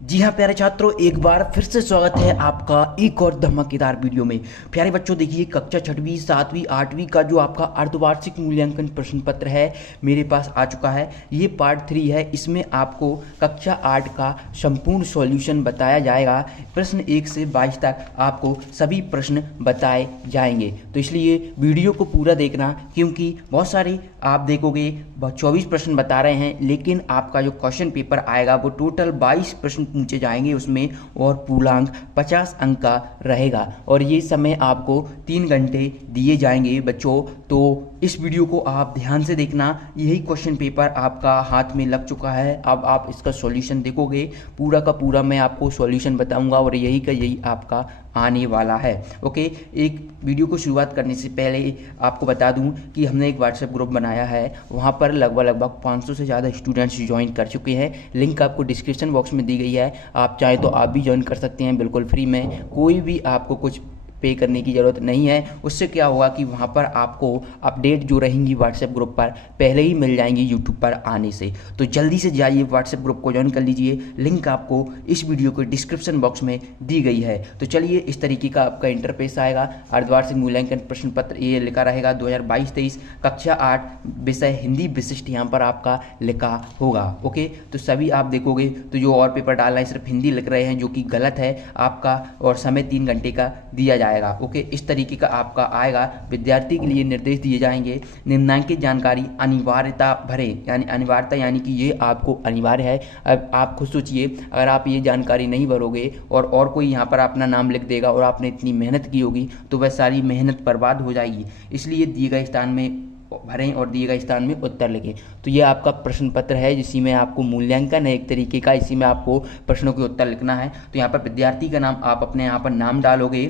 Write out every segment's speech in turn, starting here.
जी हाँ प्यारे छात्रों, एक बार फिर से स्वागत है आपका एक और धमाकेदार वीडियो में। प्यारे बच्चों, देखिए कक्षा छठवीं सातवीं आठवीं का जो आपका अर्धवार्षिक मूल्यांकन प्रश्न पत्र है मेरे पास आ चुका है। ये पार्ट 3 है। इसमें आपको कक्षा 8 का संपूर्ण सॉल्यूशन बताया जाएगा। प्रश्न 1 से 22 तक आपको सभी प्रश्न बताए जाएंगे, तो इसलिए वीडियो को पूरा देखना, क्योंकि बहुत सारे आप देखोगे 24 प्रश्न बता रहे हैं, लेकिन आपका जो क्वेश्चन पेपर आएगा वो टोटल 22 प्रश्न पूछे जाएंगे उसमें, और पूर्णांक 50 अंक का रहेगा। और ये समय आपको 3 घंटे दिए जाएंगे बच्चों। तो इस वीडियो को आप ध्यान से देखना। यही क्वेश्चन पेपर आपका हाथ में लग चुका है। अब आप इसका सॉल्यूशन देखोगे, पूरा का पूरा मैं आपको सॉल्यूशन बताऊंगा, और यही का यही आपका आने वाला है। ओके, एक वीडियो को शुरुआत करने से पहले आपको बता दूं कि हमने एक व्हाट्सएप ग्रुप बनाया है। वहां पर लगभग 500 से ज़्यादा स्टूडेंट्स ज्वाइन कर चुके हैं। लिंक आपको डिस्क्रिप्शन बॉक्स में दी गई है। आप चाहें तो आप भी ज्वाइन कर सकते हैं, बिल्कुल फ्री में। कोई भी आपको कुछ पे करने की ज़रूरत नहीं है। उससे क्या होगा कि वहाँ पर आपको अपडेट जो रहेंगी व्हाट्सएप ग्रुप पर पहले ही मिल जाएंगी यूट्यूब पर आने से। तो जल्दी से जाइए व्हाट्सएप ग्रुप को ज्वाइन कर लीजिए। लिंक आपको इस वीडियो के डिस्क्रिप्शन बॉक्स में दी गई है। तो चलिए, इस तरीके का आपका इंटरफेस आएगा। अर्धवार्षिक मूल्यांकन प्रश्न पत्र ये लिखा रहेगा 2022-23 कक्षा 8 विषय हिंदी विशिष्ट यहाँ पर आपका लिखा होगा। ओके, तो सभी आप देखोगे तो जो और पेपर डाल रहे हैं सिर्फ हिंदी लिख रहे हैं, जो कि गलत है आपका, और समय 3 घंटे का दिया जाएगा। ओके, इस तरीके का आपका आएगा। विद्यार्थी के लिए निर्देश दिए जाएंगे। निम्नलिखित जानकारी अनिवार्यता भरें, यानी अनिवार्यता यानी कि ये आपको अनिवार्य है। अब आप खुद सोचिए, अगर आप ये जानकारी नहीं भरोगे और कोई यहाँ पर अपना नाम लिख देगा और आपने इतनी मेहनत की होगी, तो वह सारी मेहनत बर्बाद हो जाएगी। इसलिए दिए गए स्थान में भरें और दिए गए स्थान में उत्तर लिखें। तो ये आपका प्रश्न पत्र है, जिसी में आपको मूल्यांकन है एक तरीके का। इसी में आपको प्रश्नों के उत्तर लिखना है। तो यहाँ पर विद्यार्थी का नाम आप अपने यहाँ पर नाम डालोगे,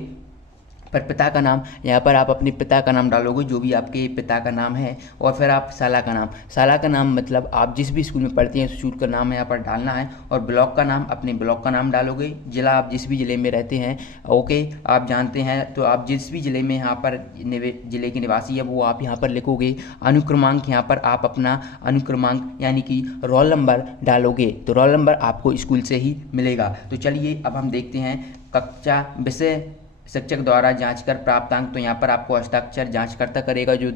पर पिता का नाम यहाँ पर आप अपने पिता का नाम डालोगे, जो भी आपके पिता का नाम है। और फिर आप शाला का नाम, शाला का नाम मतलब आप जिस भी स्कूल में पढ़ते हैं स्कूल का नाम यहाँ पर डालना है। और ब्लॉक का नाम अपने ब्लॉक का नाम डालोगे। जिला आप जिस भी ज़िले में रहते हैं, ओके, आप जानते हैं, तो आप जिस भी ज़िले में यहाँ पर ज़िले के निवासी है वो आप यहाँ पर लिखोगे। अनुक्रमांक यहाँ पर आप अपना अनुक्रमांक यानी कि रोल नंबर डालोगे, तो रोल नंबर आपको स्कूल से ही मिलेगा। तो चलिए अब हम देखते हैं कक्षा विषय शिक्षक द्वारा जांच कर प्राप्त अंक। तो यहाँ पर आपको हस्ताक्षर जांचकर्ता करेगा जो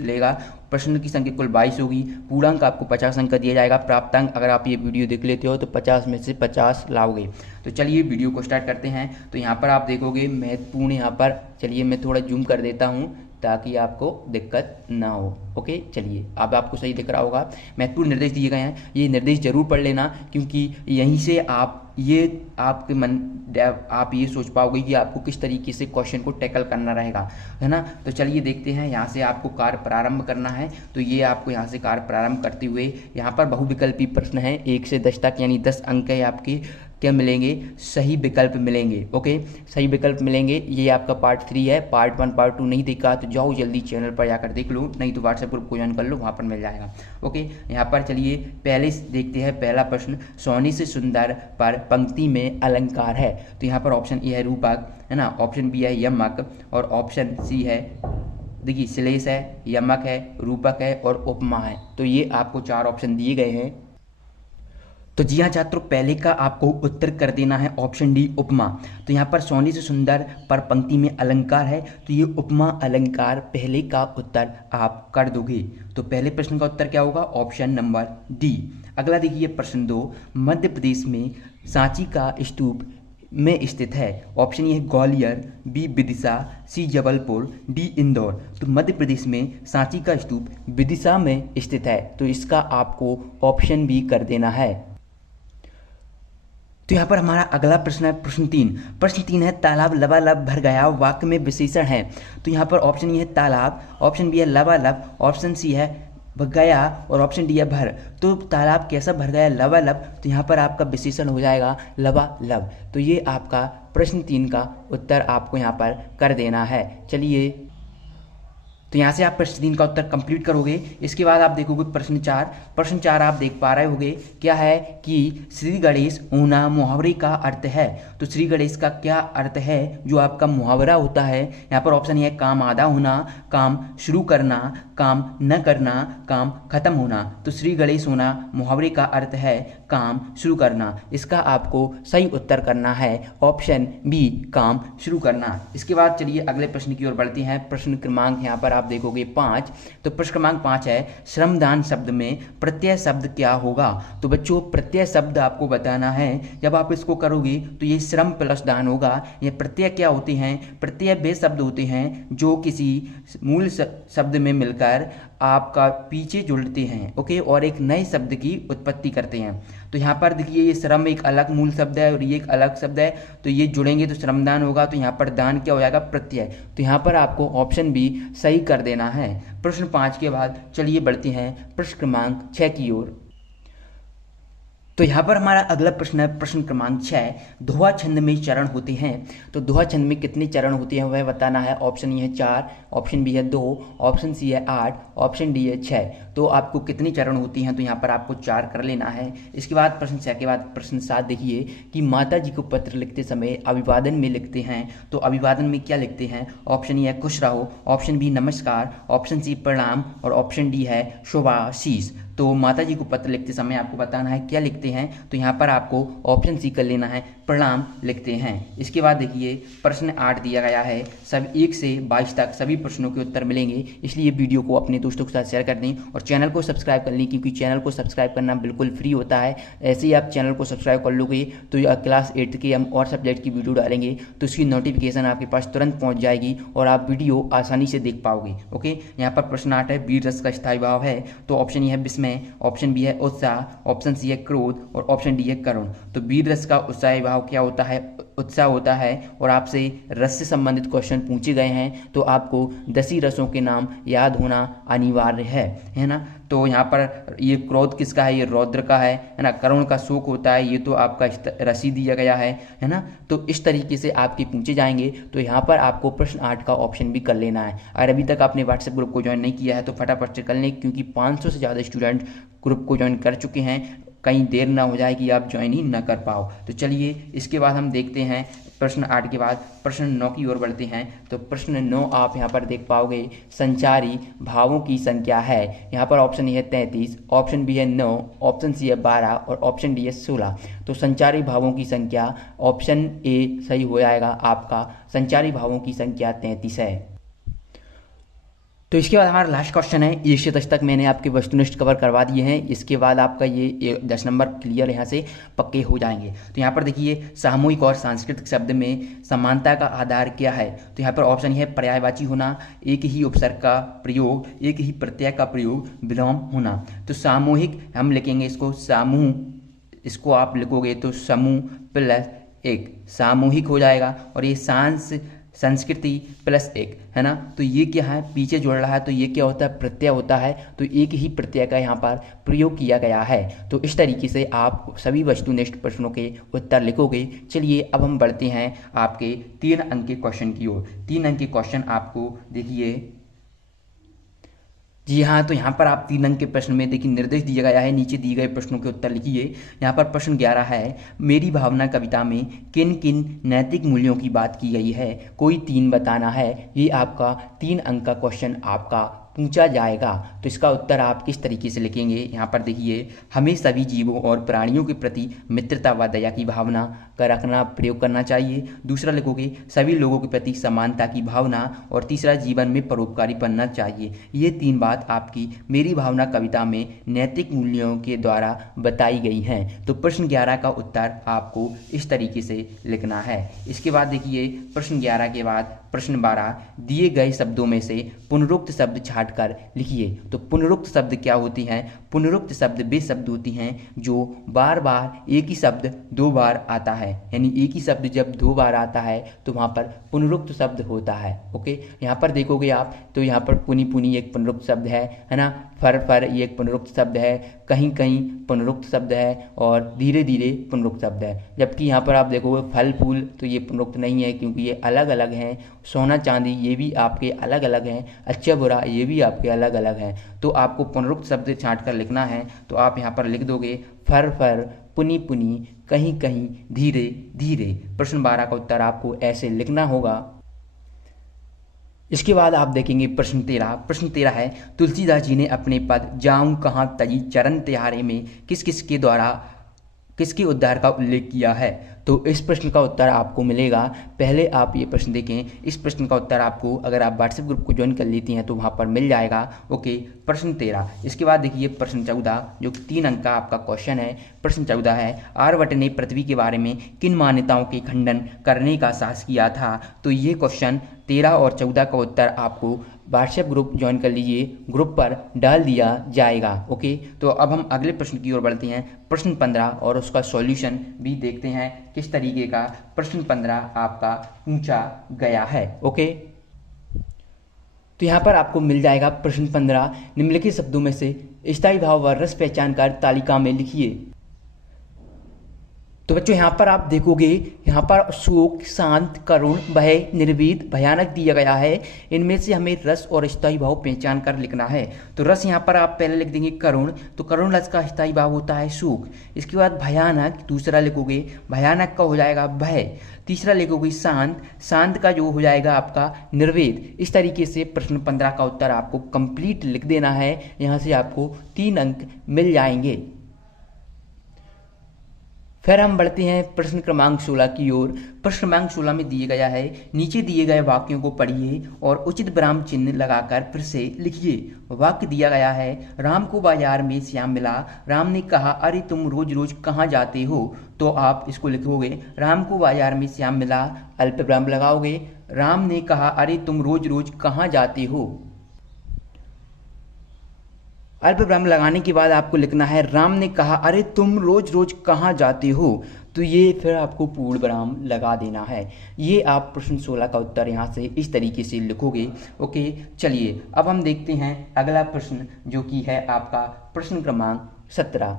लेगा। प्रश्न की संख्या कुल 22 होगी। पूर्णांक आपको 50 अंक का दिया जाएगा। प्राप्तांक अगर आप ये वीडियो देख लेते हो तो 50 में से 50 लाओगे। तो चलिए वीडियो को स्टार्ट करते हैं। तो यहाँ पर आप देखोगे महत्वपूर्ण, यहाँ पर चलिए मैं थोड़ा जूम कर देता हूँ ताकि आपको दिक्कत ना हो। ओके, चलिए अब आपको सही दिख रहा होगा। महत्वपूर्ण निर्देश दिए गए हैं, ये निर्देश जरूर पढ़ लेना, क्योंकि यहीं से आप ये आपके मन आप ये सोच पाओगे कि आपको किस तरीके से क्वेश्चन को टैकल करना रहेगा, है ना। तो चलिए देखते हैं। यहाँ से आपको कार्य प्रारंभ करना है। तो ये आपको यहाँ से कार्य प्रारंभ करते हुए यहाँ पर बहुविकल्पी प्रश्न है 1 से 10 तक, यानी 10 अंक है आपके। क्या मिलेंगे? सही विकल्प मिलेंगे। ओके, सही विकल्प मिलेंगे। ये आपका पार्ट 3 है। पार्ट 1 पार्ट 2 नहीं देखा तो जाओ जल्दी चैनल पर जाकर देख लो, नहीं तो व्हाट्सएप ग्रुप को ज्वाइन कर लो, वहाँ पर मिल जाएगा। ओके, यहाँ पर चलिए पहले देखते हैं पहला प्रश्न। सोने से सुंदर पर पंक्ति में अलंकार है। तो यहाँ पर ऑप्शन ए है रूपक, है ना। ऑप्शन बी है यमक, और ऑप्शन सी है, देखिए श्लेष है, यमक है, रूपक है और उपमा है। तो ये आपको 4 ऑप्शन दिए गए हैं। तो जी हाँ छात्रों, पहले का आपको उत्तर कर देना है ऑप्शन डी, उपमा। तो यहाँ पर सोने से सुंदर पर पंक्ति में अलंकार है, तो ये उपमा अलंकार पहले का उत्तर आप कर दोगे। तो पहले प्रश्न का उत्तर क्या होगा? Option number D. अगला देखिए प्रश्न 2। मध्य प्रदेश में सांची का स्तूप में स्थित है। ऑप्शन ए है ग्वालियर, बी विदिशा, सी जबलपुर, डी इंदौर। तो मध्य प्रदेश में सांची का स्तूप विदिशा में स्थित है, तो इसका आपको ऑप्शन बी कर देना है। तो यहाँ पर हमारा अगला प्रश्न है प्रश्न 3। प्रश्न 3 है तालाब लबालब भर गया, वाक्य में विशेषण है। तो यहाँ पर ऑप्शन ए है तालाब, ऑप्शन बी है लबालब, ऑप्शन सी है गया, और ऑप्शन डी है भर। तो तालाब कैसा भर गया? लबालब। तो यहाँ पर आपका विशेषण हो जाएगा लबालब। तो ये आपका प्रश्न 3 का उत्तर आपको यहाँ पर कर देना है। चलिए तो यहाँ से आप प्रश्न 3 का उत्तर कंप्लीट करोगे। इसके बाद आप देखोगे प्रश्न 4 आप देख पा रहे होगे क्या है कि श्री गणेश होना मुहावरे का अर्थ है। तो श्री गणेश का क्या अर्थ है जो आपका मुहावरा होता है। यहाँ पर ऑप्शन है काम आधा होना, काम शुरू करना, काम न करना, काम खत्म होना। तो श्री गणेश होना मुहावरे का अर्थ है काम शुरू करना। इसका आपको सही उत्तर करना है ऑप्शन बी, काम शुरू करना। इसके बाद चलिए अगले प्रश्न की ओर बढ़ते हैं। प्रश्न क्रमांक यहाँ पर आप देखोगे 5। तो प्रश्न क्रमांक 5 है श्रमदान शब्द में प्रत्यय शब्द क्या होगा। तो बच्चों प्रत्यय शब्द आपको बताना है। जब आप इसको करोगे तो ये श्रम प्लस दान होगा। ये प्रत्यय क्या होते हैं, प्रत्यय वे शब्द होते हैं जो किसी मूल शब्द में मिलकर आपका पीछे जुड़ते हैं, ओके, और एक नए शब्द की उत्पत्ति करते हैं। तो यहाँ पर देखिए ये श्रम एक अलग मूल शब्द है और ये एक अलग शब्द है, तो ये जुड़ेंगे तो श्रमदान होगा। तो यहाँ पर दान क्या हो जाएगा, प्रत्यय। तो यहाँ पर आपको ऑप्शन बी सही कर देना है। प्रश्न 5 के बाद चलिए बढ़ते हैं प्रश्न क्रमांक 6 की ओर। तो यहाँ पर हमारा अगला प्रश्न है प्रश्न क्रमांक 6। दोहा छंद में चरण होते हैं। तो दोहा छंद में कितने चरण होते हैं वह बताना है। ऑप्शन ए है 4, ऑप्शन बी है 2, ऑप्शन सी है 8, ऑप्शन डी है 6। तो आपको कितनी चरण होती हैं, तो यहाँ पर आपको 4 कर लेना है। इसके बाद प्रश्न 6 के बाद प्रश्न 7 देखिए कि माता जी को पत्र लिखते समय अभिवादन में लिखते हैं। तो अभिवादन में क्या लिखते हैं। ऑप्शन ए है खुश रहो, ऑप्शन बी नमस्कार, ऑप्शन सी प्रणाम और ऑप्शन डी है शुभाशीष। तो माता जी को पत्र लिखते समय आपको बताना है क्या लिखते हैं। तो यहाँ पर आपको ऑप्शन सी कर लेना है, प्रणाम लिखते हैं। इसके बाद देखिए प्रश्न 8 दिया गया है। सब 1 से 22 तक सभी प्रश्नों के उत्तर मिलेंगे, इसलिए वीडियो को अपने दोस्तों के साथ शेयर कर दें और चैनल को सब्सक्राइब कर लें, क्योंकि चैनल को सब्सक्राइब करना बिल्कुल फ्री होता है। ऐसे ही आप चैनल को सब्सक्राइब कर लोगे तो क्लास 8 के हम और सब्जेक्ट की वीडियो डालेंगे तो उसकी नोटिफिकेशन आपके पास तुरंत पहुँच जाएगी और आप वीडियो आसानी से देख पाओगे, ओके। यहाँ पर प्रश्न 8 है वीर रस का स्थायी भाव है। तो ऑप्शन ए है विस्मय, ऑप्शन बी है उत्साह, ऑप्शन सी है क्रोध और ऑप्शन डी है करुण। तो वीर रस का उत्साही भाव क्या होता है, उत्साह होता है। और आपसे रस से संबंधित क्वेश्चन पूछे गए हैं तो आपको 10 ही रसों के नाम याद होना अनिवार्य है ना। तो यहाँ पर ये क्रोध किसका है, ये रौद्र का है ना। करुण का शोक होता है, ये तो आपका रसी दिया गया है ना। तो इस तरीके से आपके पूछे जाएंगे। तो यहाँ पर आपको प्रश्न 8 का ऑप्शन भी कर लेना है। अगर अभी तक आपने व्हाट्सएप ग्रुप को ज्वाइन नहीं किया है तो फटाफट से कर लें, क्योंकि 500 से ज़्यादा स्टूडेंट ग्रुप को ज्वाइन कर चुके हैं। कहीं देर ना हो जाए कि आप ज्वाइन ही ना कर पाओ। तो चलिए इसके बाद हम देखते हैं प्रश्न 8 के बाद प्रश्न 9 की ओर बढ़ते हैं। तो प्रश्न 9 आप यहाँ पर देख पाओगे संचारी भावों की संख्या है। यहाँ पर ऑप्शन ए है 33, ऑप्शन बी है 9, ऑप्शन सी है 12 और ऑप्शन डी है 16। तो संचारी भावों की संख्या ऑप्शन ए सही हो जाएगा आपका। संचारी भावों की संख्या 33 है। तो इसके बाद हमारा लास्ट क्वेश्चन है। 1 से 10 तक मैंने आपके वस्तुनिष्ठ कवर करवा दिए हैं। इसके बाद आपका ये 10 नंबर क्लियर यहाँ से पक्के हो जाएंगे। तो यहाँ पर देखिए सामूहिक और सांस्कृतिक शब्द में समानता का आधार क्या है। तो यहाँ पर ऑप्शन है पर्यायवाची होना, एक ही उपसर्ग का प्रयोग, एक ही प्रत्यय का प्रयोग, विलोम होना। तो सामूहिक हम लिखेंगे इसको समूह, इसको आप लिखोगे तो समूह प्लस एक सामूहिक हो जाएगा। और ये संस्कृति प्लस एक है ना। तो ये क्या है, पीछे जुड़ रहा है तो ये क्या होता है, प्रत्यय होता है। तो एक ही प्रत्यय का यहाँ पर प्रयोग किया गया है। तो इस तरीके से आप सभी वस्तुनिष्ठ प्रश्नों के उत्तर लिखोगे। चलिए अब हम बढ़ते हैं आपके 3 अंक के क्वेश्चन की ओर। 3 अंक के क्वेश्चन आपको देखिए, जी हाँ, तो यहाँ पर आप 3 अंक के प्रश्न में देखिए निर्देश दिया गया है, नीचे दिए गए प्रश्नों के उत्तर लिखिए। यहाँ पर प्रश्न 11 है मेरी भावना कविता में किन किन नैतिक मूल्यों की बात की गई है, कोई 3 बताना है। ये आपका 3 अंक का क्वेश्चन आपका पूछा जाएगा। तो इसका उत्तर आप किस तरीके से लिखेंगे। यहाँ पर देखिए हमें सभी जीवों और प्राणियों के प्रति मित्रता व दया की भावना का रखना प्रयोग करना चाहिए। दूसरा लिखोगे सभी लोगों के प्रति समानता की भावना। और तीसरा जीवन में परोपकारी बनना चाहिए। ये 3 बात आपकी मेरी भावना कविता में नैतिक मूल्यों के द्वारा बताई गई हैं। तो प्रश्न 11 का उत्तर आपको इस तरीके से लिखना है। इसके बाद देखिए प्रश्न 11 के बाद प्रश्न 12 दिए गए शब्दों में से पुनरुक्त शब्द छांटकर लिखिए। तो पुनरुक्त शब्द क्या होती हैं। पुनरुक्त शब्द वे शब्द होती हैं जो बार बार एक ही शब्द 2 बार आता है। यानी एक ही शब्द जब 2 बार आता है तो वहाँ पर पुनरुक्त शब्द होता है, ओके। यहाँ पर देखोगे आप तो यहाँ पर पुनी पुनी एक पुनरुक्त शब्द है ना। फर ये एक पुनरुक्त शब्द है, कहीं कहीं पुनरुक्त शब्द है और धीरे धीरे पुनरुक्त शब्द है। जबकि यहाँ पर आप देखोगे फल फूल तो ये पुनरुक्त नहीं है क्योंकि ये अलग अलग हैं। सोना चांदी ये भी आपके अलग अलग हैं। अच्छा बुरा ये भी आपके अलग अलग हैं। तो आपको पुनरुक्त शब्द छांट कर लिखना है, तो आप यहाँ पर लिख दोगे फर पुनी पुनी, कहीं कहीं, धीरे धीरे। प्रश्न 12 का उत्तर आपको ऐसे लिखना होगा। इसके बाद आप देखेंगे प्रश्न 13। प्रश्न 13 है, तुलसीदास जी ने अपने पद जाऊं कहाँ तजी चरण त्यारे में किसके उद्धार का उल्लेख किया है। तो इस प्रश्न का उत्तर आपको मिलेगा। पहले आप ये प्रश्न देखें। इस प्रश्न का उत्तर आपको अगर आप व्हाट्सएप ग्रुप को ज्वाइन कर लेती हैं तो वहाँ पर मिल जाएगा। ओके, प्रश्न 13। इसके बाद देखिए प्रश्न 14 जो 3 अंक का आपका क्वेश्चन है। प्रश्न 14 है, आर्यभट्ट ने पृथ्वी के बारे में किन मान्यताओं के खंडन करने का साहस किया था। तो ये क्वेश्चन 13 और 14 का उत्तर आपको व्हाट्सएप ग्रुप ज्वाइन कर लीजिए, ग्रुप पर डाल दिया जाएगा। ओके, तो अब हम अगले प्रश्न की ओर बढ़ते हैं। प्रश्न 15 और उसका सॉल्यूशन भी देखते हैं किस तरीके का प्रश्न 15 आपका पूछा गया है। ओके, तो यहाँ पर आपको मिल जाएगा प्रश्न 15, निम्नलिखित शब्दों में से स्थायी भाव व रस पहचान कर तालिका में लिखिए। तो बच्चों यहाँ पर आप देखोगे, यहाँ पर शोक, शांत, करुण, भय, निर्भीत, भयानक दिया गया है। इनमें से हमें रस और स्थायी भाव पहचान कर लिखना है। तो रस यहाँ पर आप पहले लिख देंगे करुण, तो करुण रस का स्थायी भाव होता है शोक। इसके बाद भयानक दूसरा लिखोगे, भयानक का हो जाएगा भय। तीसरा लिखोगे शांत, शांत का जो हो जाएगा आपका निर्वेद। इस तरीके से प्रश्न 15 का उत्तर आपको कंप्लीट लिख देना है। यहाँ से आपको 3 अंक मिल जाएंगे। फिर हम बढ़ते हैं प्रश्न क्रमांक 16 की ओर। प्रश्न क्रमांक 16 में दिए गया है, नीचे दिए गए वाक्यों को पढ़िए और उचित विराम चिन्ह लगाकर फिर से लिखिए। वाक्य दिया गया है, राम को बाजार में श्याम मिला, राम ने कहा अरे तुम रोज रोज कहाँ जाते हो। तो आप इसको लिखोगे, राम को बाजार में श्याम मिला, अल्प विराम लगाओगे, राम ने कहा अरे तुम रोज रोज कहाँ जाते हो। अल्प विराम लगाने के बाद आपको लिखना है, राम ने कहा अरे तुम रोज रोज कहाँ जाते हो। तो ये फिर आपको पूर्ण विराम लगा देना है। ये आप प्रश्न 16 का उत्तर यहाँ से इस तरीके से लिखोगे। ओके, चलिए अब हम देखते हैं अगला प्रश्न जो कि है आपका प्रश्न क्रमांक 17।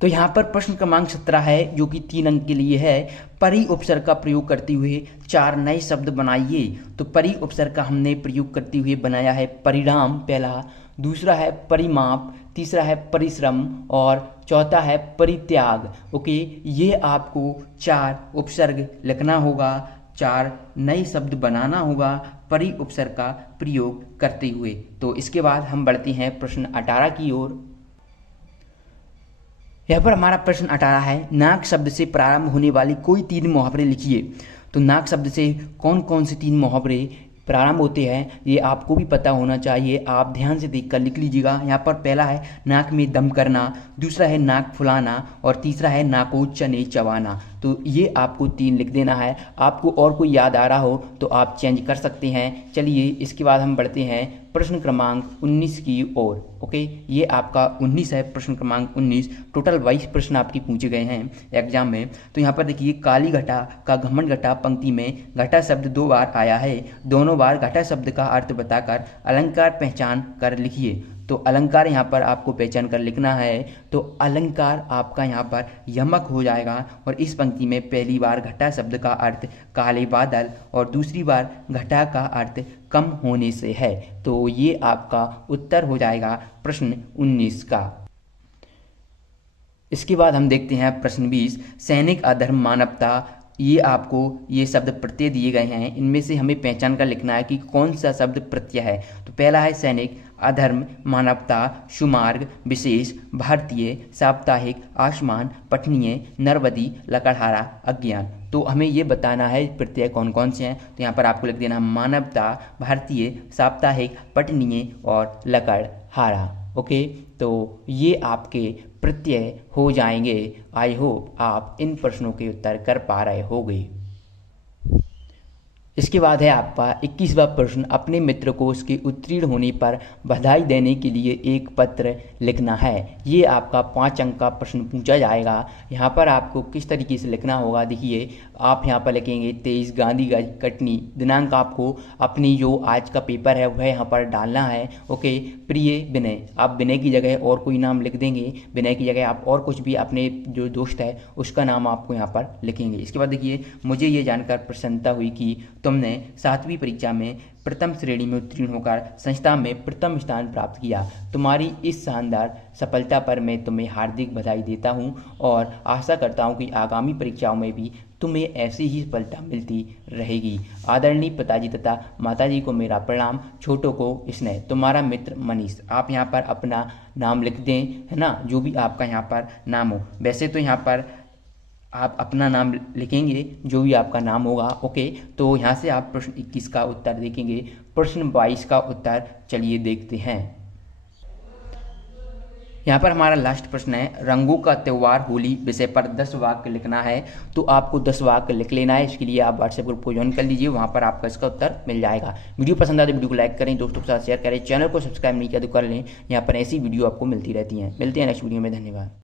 तो यहाँ पर प्रश्न क्रमांक 17 है जो कि 3 अंक के लिए है। परि उपसर्ग का प्रयोग करते हुए 4 नए शब्द बनाइए। तो परि उपसर्ग का हमने प्रयोग करते हुए बनाया है परिणाम पहला, दूसरा है परिमाप, तीसरा है परिश्रम और चौथा है परित्याग। ओके, ये आपको 4 उपसर्ग लिखना होगा, 4 नए शब्द बनाना होगा परि उपसर्ग का प्रयोग करते हुए। तो इसके बाद हम बढ़ते हैं प्रश्न 18 की ओर। यहाँ पर हमारा प्रश्न 18 है, नाक शब्द से प्रारंभ होने वाली कोई 3 मुहावरे लिखिए। तो नाक शब्द से कौन कौन से 3 मुहावरे प्रारंभ होते हैं ये आपको भी पता होना चाहिए। आप ध्यान से देखकर लिख लीजिएगा। यहाँ पर पहला है नाक में दम करना, दूसरा है नाक फुलाना और तीसरा है नाको चने चबाना। तो ये आपको 3 लिख देना है। आपको और कोई याद आ रहा हो तो आप चेंज कर सकते हैं। चलिए इसके बाद हम बढ़ते हैं प्रश्न क्रमांक 19 की ओर। ओके, ये आपका 19 है, प्रश्न क्रमांक 19। टोटल 22 प्रश्न आपके पूछे गए हैं एग्जाम में। तो यहाँ पर देखिए, काली घटा का घमंड घटा पंक्ति में घटा शब्द 2 बार आया है। दोनों बार घटा शब्द का अर्थ बताकर अलंकार पहचान कर लिखिए। तो अलंकार यहाँ पर आपको पहचान कर लिखना है। तो अलंकार आपका यहाँ पर यमक हो जाएगा। और इस पंक्ति में पहली बार घटा शब्द का अर्थ काले बादल और दूसरी बार घटा का अर्थ कम होने से है। तो ये आपका उत्तर हो जाएगा प्रश्न 19 का। इसके बाद हम देखते हैं प्रश्न 20, सैनिक, अधर्म, मानवता। ये आपको ये शब्द प्रत्यय दिए गए हैं। इनमें से हमें पहचान कर लिखना है कि कौन सा शब्द प्रत्यय है। तो पहला है सैनिक, अधर्म, मानवता, सुमार्ग, विशेष, भारतीय, साप्ताहिक, आसमान, पठनीय, नरवदी, लकड़हारा, अज्ञान। तो हमें ये बताना है प्रत्यय कौन कौन से हैं। तो यहाँ पर आपको लिख देना मानवता, भारतीय, साप्ताहिक, पठनीय और लकड़हारा। ओके, तो ये आपके प्रत्यय हो जाएंगे। आई होप आप इन प्रश्नों के उत्तर कर पा रहे होंगे। इसके बाद है आपका 21वां प्रश्न, अपने मित्र को उसके उत्तीर्ण होने पर बधाई देने के लिए एक पत्र लिखना है। ये आपका 5 अंक का प्रश्न पूछा जाएगा। यहाँ पर आपको किस तरीके से लिखना होगा, देखिए आप यहाँ पर लिखेंगे 23 गांधीगंज कटनी, दिनांक आपको अपनी जो आज का पेपर है वह यहाँ पर डालना है। ओके, प्रिय विनय, आप विनय की जगह और कोई नाम लिख देंगे, विनय की जगह आप और कुछ भी अपने जो दोस्त है उसका नाम आपको यहाँ पर लिखेंगे। इसके बाद देखिए, मुझे ये जानकर प्रसन्नता हुई कि तुमने 7वीं परीक्षा में प्रथम श्रेणी में उत्तीर्ण होकर संस्था में प्रथम स्थान प्राप्त किया। तुम्हारी इस शानदार सफलता पर मैं तुम्हें हार्दिक बधाई देता हूं और आशा करता हूं कि आगामी परीक्षाओं में भी तुम्हें ऐसी ही सफलता मिलती रहेगी। आदरणीय पिताजी तथा माताजी को मेरा प्रणाम, छोटों को स्नेह। तुम्हारा मित्र मनीष। आप यहाँ पर अपना नाम लिख दें, है ना, जो भी आपका यहाँ पर नाम हो। वैसे तो यहाँ पर आप अपना नाम लिखेंगे जो भी आपका नाम होगा। ओके, तो यहाँ से आप प्रश्न 21 का उत्तर देखेंगे। प्रश्न 22 का उत्तर चलिए देखते हैं। यहाँ पर हमारा लास्ट प्रश्न है, रंगों का त्यौहार होली विषय पर 10 वाक्य लिखना है। तो आपको 10 वाक्य लिख लेना है। इसके लिए आप व्हाट्सएप ग्रुप को ज्वाइन कर लीजिए, वहाँ पर आपका इसका उत्तर मिल जाएगा। वीडियो पसंद आए तो वीडियो को लाइक करें, दोस्तों के साथ शेयर करें, चैनल को सब्सक्राइब नहीं किया तो कर लें। यहाँ पर ऐसी वीडियो आपको मिलती रहती हैं। मिलते हैं नेक्स्ट वीडियो में, धन्यवाद।